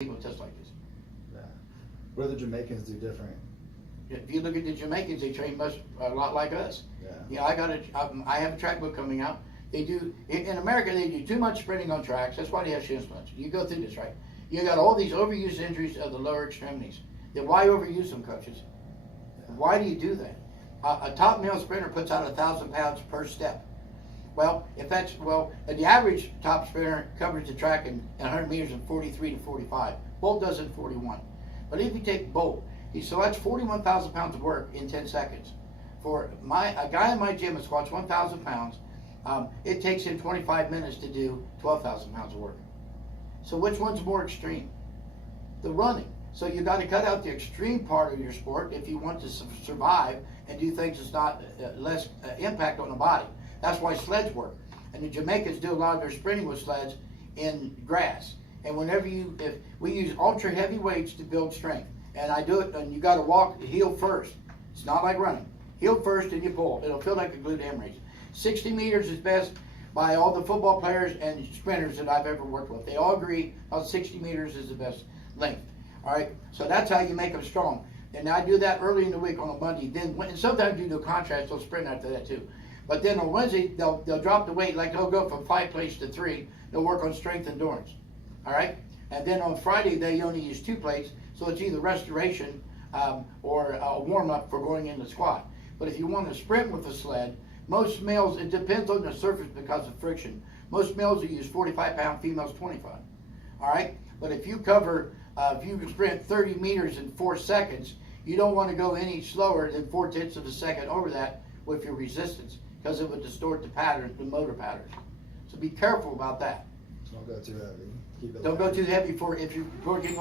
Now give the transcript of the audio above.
people test like this. Yeah. What do the Jamaicans do different? If you look at the Jamaicans, they train a lot like us. Yeah. Yeah, I have a track book coming out. They do, in America, they do too much sprinting on tracks. That's why they have shin splints. You go through this, right? You got all these overuse injuries of the lower extremities. Then why overuse them, coaches? Yeah. Why do you do that? A top male sprinter puts out 1,000 pounds per step. Well, the average top sprinter covers the track in 100 meters in 43 to 45. Bolt does it in 41. But if you take Bolt, so that's 41,000 pounds of work in 10 seconds. For a guy in my gym that squats 1,000 pounds, it takes him 25 minutes to do 12,000 pounds of work. So which one's more extreme? The running. So you got to cut out the extreme part of your sport if you want to survive and do things that's not less impact on the body. That's why sleds work. And the Jamaicans do a lot of their sprinting with sleds in grass. And if we use ultra heavy weights to build strength, and I do it, and you got to walk heel first. It's not like running. Heel first and you pull. It'll feel like a glute hemorrhage. 60 meters is best by all the football players and sprinters that I've ever worked with. They all agree 60 meters is the best length. All right, so that's how you make them strong. And I do that early in the week on a Monday. And sometimes you do contrast, they'll sprint after that too. But then on Wednesday, they'll drop the weight, like they'll go from 5 plates to 3. They'll work on strength and endurance. All right, and then on Friday they only use 2 plates, so it's either restoration or a warm up for going into squat. But if you want to sprint with a sled, most males, it depends on the surface because of friction. Most males will use 45 pound, females 25. All right, but if you sprint 30 meters in 4 seconds, you don't want to go any slower than 4/10 of a second over that with your resistance, because it would distort the motor patterns. So be careful about that. Don't go too heavy. Keep it Don't light. go too heavy if you're working